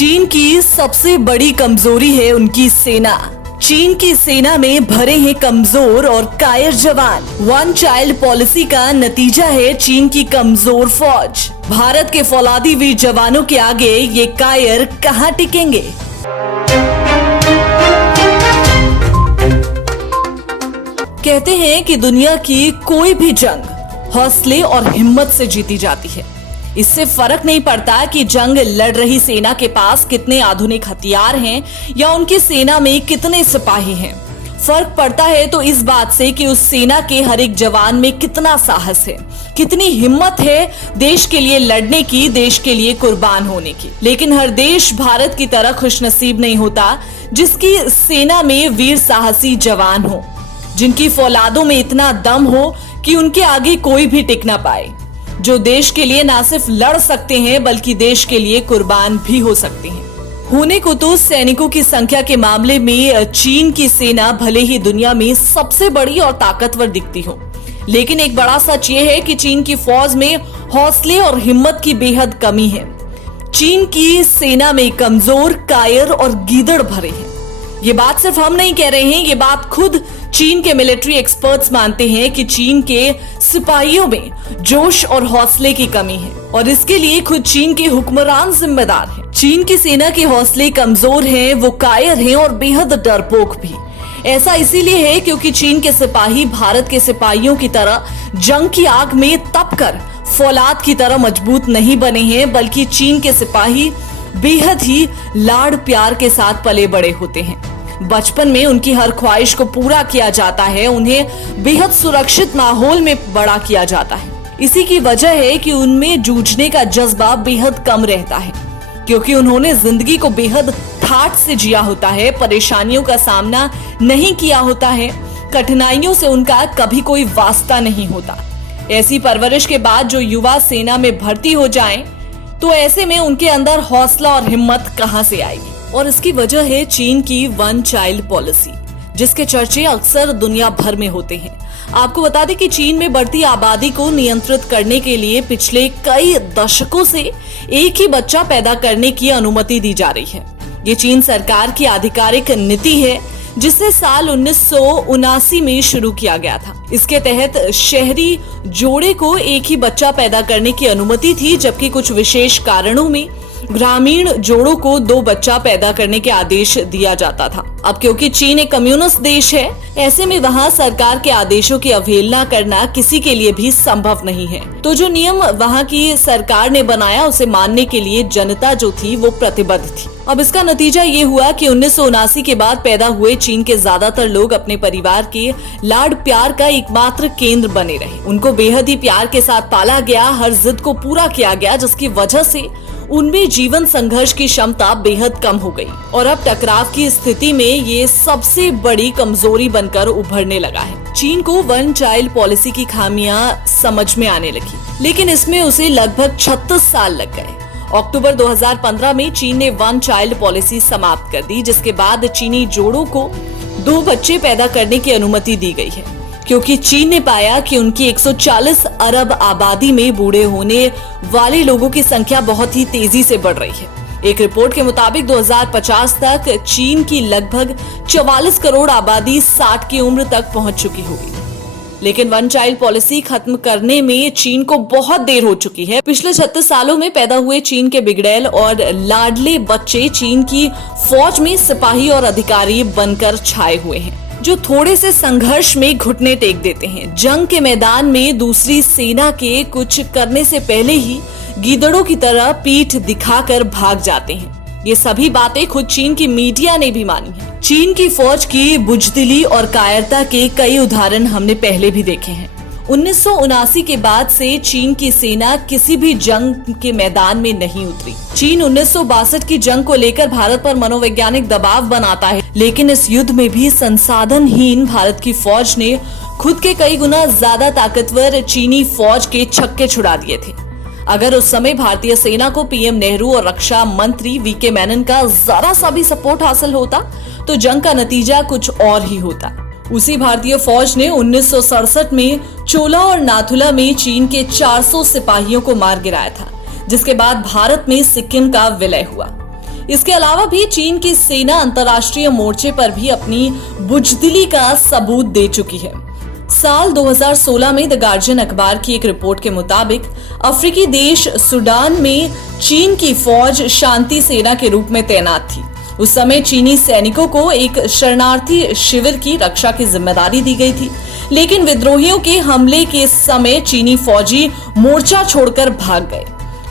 चीन की सबसे बड़ी कमजोरी है उनकी सेना। चीन की सेना में भरे हैं कमजोर और कायर जवान। वन चाइल्ड पॉलिसी का नतीजा है चीन की कमजोर फौज। भारत के फौलादी वीर जवानों के आगे ये कायर कहां टिकेंगे? कहते हैं कि दुनिया की कोई भी जंग हौसले और हिम्मत से जीती जाती है। इससे फर्क नहीं पड़ता कि जंग लड़ रही सेना के पास कितने आधुनिक हथियार हैं या उनकी सेना में कितने सिपाही हैं। फर्क पड़ता है तो इस बात से कि उस सेना के हर एक जवान में कितना साहस है, कितनी हिम्मत है देश के लिए लड़ने की, देश के लिए कुर्बान होने की। लेकिन हर देश भारत की तरह खुशनसीब नहीं होता जिसकी सेना में वीर साहसी जवान हो, जिनकी फौलादों में इतना दम हो कि उनके आगे कोई भी टिक ना पाए, जो देश के लिए ना सिर्फ लड़ सकते हैं बल्कि देश के लिए कुर्बान भी हो सकते हैं। होने को तो सैनिकों की संख्या के मामले में चीन की सेना भले ही दुनिया में सबसे बड़ी और ताकतवर दिखती हो, लेकिन एक बड़ा सच ये है कि चीन की फौज में हौसले और हिम्मत की बेहद कमी है। चीन की सेना में कमजोर, कायर और गीदड़ भरे हैं। ये बात सिर्फ हम नहीं कह रहे हैं, ये बात खुद चीन के मिलिट्री एक्सपर्ट्स मानते हैं कि चीन के सिपाहियों में जोश और हौसले की कमी है और इसके लिए खुद चीन के हुक्मरान जिम्मेदार हैं। चीन की सेना के हौसले कमजोर हैं, वो कायर हैं और बेहद डरपोक भी। ऐसा इसीलिए है क्योंकि चीन के सिपाही भारत के सिपाहियों की तरह जंग की आग में तपकर फौलाद की तरह मजबूत नहीं बने हैं, बल्कि चीन के सिपाही बेहद ही लाड़ प्यार के साथ पले बड़े होते हैं। बचपन में उनकी हर ख्वाहिश को पूरा किया जाता है, उन्हें बेहद सुरक्षित माहौल में बड़ा किया जाता है। इसी की वजह है कि उनमें जूझने का जज्बा बेहद कम रहता है, क्योंकि उन्होंने जिंदगी को बेहद ठाठ से जिया होता है, परेशानियों का सामना नहीं किया होता है, कठिनाइयों से उनका कभी कोई वास्ता नहीं होता। ऐसी परवरिश के बाद जो युवा सेना में भर्ती हो जाएं, तो ऐसे में उनके अंदर हौसला और हिम्मत कहां से आएगी? और इसकी वजह है चीन की वन चाइल्ड पॉलिसी, जिसके चर्चे अक्सर दुनिया भर में होते हैं। आपको बता दें कि चीन में बढ़ती आबादी को नियंत्रित करने के लिए पिछले कई दशकों से एक ही बच्चा पैदा करने की अनुमति दी जा रही है। ये चीन सरकार की आधिकारिक नीति है, जिसे साल 1979 में शुरू किया गया था। इसके तहत शहरी जोड़े को एक ही बच्चा पैदा करने की अनुमति थी, जबकि कुछ विशेष कारणों में ग्रामीण जोड़ों को 2 बच्चा पैदा करने के आदेश दिया जाता था। अब क्योंकि चीन एक कम्युनिस्ट देश है, ऐसे में वहाँ सरकार के आदेशों की अवहेलना करना किसी के लिए भी संभव नहीं है। तो जो नियम वहाँ की सरकार ने बनाया उसे मानने के लिए जनता जो थी वो प्रतिबद्ध थी। अब इसका नतीजा ये हुआ कि 1979 के बाद पैदा हुए चीन के ज्यादातर लोग अपने परिवार के लाड प्यार का एकमात्र केंद्र बने रहे। उनको बेहद ही प्यार के साथ पाला गया, हर जिद को पूरा किया गया, जिसकी वजह से उनमें जीवन संघर्ष की क्षमता बेहद कम हो गई और अब टकराव की स्थिति में ये सबसे बड़ी कमजोरी बनकर उभरने लगा है। चीन को वन चाइल्ड पॉलिसी की खामियां समझ में आने लगी, लेकिन इसमें उसे लगभग 36 साल लग गए। अक्टूबर 2015 में चीन ने वन चाइल्ड पॉलिसी समाप्त कर दी, जिसके बाद चीनी जोड़ों को 2 बच्चे पैदा करने की अनुमति दी गई है, क्योंकि चीन ने पाया कि उनकी 140 अरब आबादी में बूढ़े होने वाले लोगों की संख्या बहुत ही तेजी से बढ़ रही है। एक रिपोर्ट के मुताबिक 2050 तक चीन की लगभग 44 करोड़ आबादी 60 की उम्र तक पहुंच चुकी होगी। लेकिन वन चाइल्ड पॉलिसी खत्म करने में चीन को बहुत देर हो चुकी है। पिछले 36 सालों में पैदा हुए चीन के बिगड़ैल और लाडले बच्चे चीन की फौज में सिपाही और अधिकारी बनकर छाए हुए हैं, जो थोड़े से संघर्ष में घुटने टेक देते हैं। जंग के मैदान में दूसरी सेना के कुछ करने से पहले ही गीदड़ों की तरह पीठ दिखाकर भाग जाते हैं। ये सभी बातें खुद चीन की मीडिया ने भी मानी है। चीन की फौज की बुजदिली और कायरता के कई उदाहरण हमने पहले भी देखे हैं। 1979 के बाद से चीन की सेना किसी भी जंग के मैदान में नहीं उतरी। चीन 1962 की जंग को लेकर भारत पर मनोवैज्ञानिक दबाव बनाता है, लेकिन इस युद्ध में भी संसाधनहीन भारत की फौज ने खुद के कई गुना ज्यादा ताकतवर चीनी फौज के छक्के छुड़ा दिए थे। अगर उस समय भारतीय सेना को पीएम नेहरू और रक्षा मंत्री वीके मेनन का जरा सा भी सपोर्ट हासिल होता तो जंग का नतीजा कुछ और ही होता। उसी भारतीय फौज ने 1967 में चोला और नाथुला में चीन के 400 सिपाहियों को मार गिराया था, जिसके बाद भारत में सिक्किम का विलय हुआ। इसके अलावा भी चीन की सेना अंतर्राष्ट्रीय मोर्चे पर भी अपनी बुजदिली का सबूत दे चुकी है। साल 2016 में द गार्जियन अखबार की एक रिपोर्ट के मुताबिक अफ्रीकी देश सूडान में चीन की फौज शांति सेना के रूप में तैनात थी। उस समय चीनी सैनिकों को एक शरणार्थी शिविर की रक्षा की जिम्मेदारी दी गई थी, लेकिन विद्रोहियों के हमले के समय चीनी फौजी मोर्चा छोड़कर भाग गए।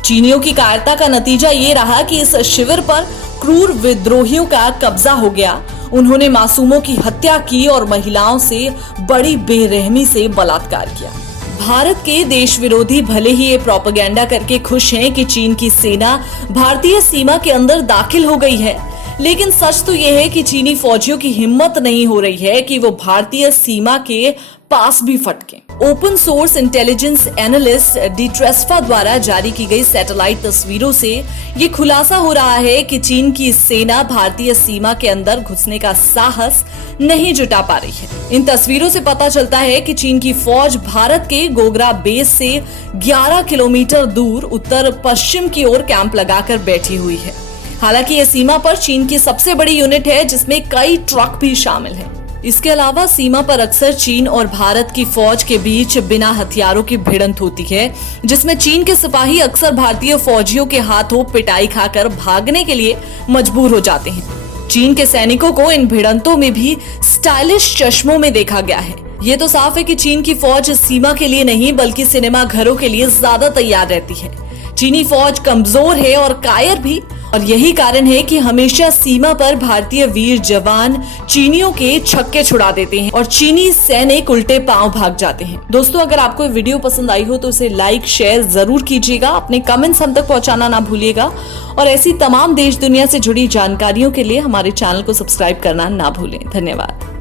चीनियों की कायरता का नतीजा ये रहा कि इस शिविर पर क्रूर विद्रोहियों का कब्जा हो गया। उन्होंने मासूमों की हत्या की और महिलाओं से बड़ी बेरहमी से बलात्कार किया। भारत के देश विरोधी भले ही ये प्रोपेगेंडा करके खुश हैं कि चीन की सेना भारतीय सीमा के अंदर दाखिल हो गई है, लेकिन सच तो यह है कि चीनी फौजियों की हिम्मत नहीं हो रही है कि वो भारतीय सीमा के पास भी फटके। ओपन सोर्स इंटेलिजेंस एनालिस्ट डिट्रेस्फा द्वारा जारी की गई सैटेलाइट तस्वीरों से ये खुलासा हो रहा है कि चीन की सेना भारतीय सीमा के अंदर घुसने का साहस नहीं जुटा पा रही है। इन तस्वीरों से पता चलता है कि चीन की फौज भारत के गोगरा बेस से 11 किलोमीटर दूर उत्तर पश्चिम की ओर कैंप लगाकर बैठी हुई है। हालांकि यह सीमा पर चीन की सबसे बड़ी यूनिट है, जिसमें कई ट्रक भी शामिल हैं। इसके अलावा सीमा पर अक्सर चीन और भारत की फौज के बीच बिना हथियारों की भिड़ंत होती है, जिसमें चीन के सिपाही अक्सर भारतीय फौजियों के हाथों पिटाई खाकर भागने के लिए मजबूर हो जाते हैं। चीन के सैनिकों को इन भिड़ंतों में भी स्टाइलिश चश्मों में देखा गया है। ये तो साफ है कि चीन की फौज सीमा के लिए नहीं बल्कि सिनेमा घरों के लिए ज्यादा तैयार रहती है। चीनी फौज कमजोर है और कायर भी, और यही कारण है कि हमेशा सीमा पर भारतीय वीर जवान चीनियों के छक्के छुड़ा देते हैं और चीनी सैनिक उल्टे पांव भाग जाते हैं। दोस्तों, अगर आपको ये वीडियो पसंद आई हो तो इसे लाइक शेयर जरूर कीजिएगा, अपने कमेंट्स हम तक पहुंचाना ना भूलिएगा और ऐसी तमाम देश दुनिया से जुड़ी जानकारियों के लिए हमारे चैनल को सब्सक्राइब करना ना भूलें। धन्यवाद।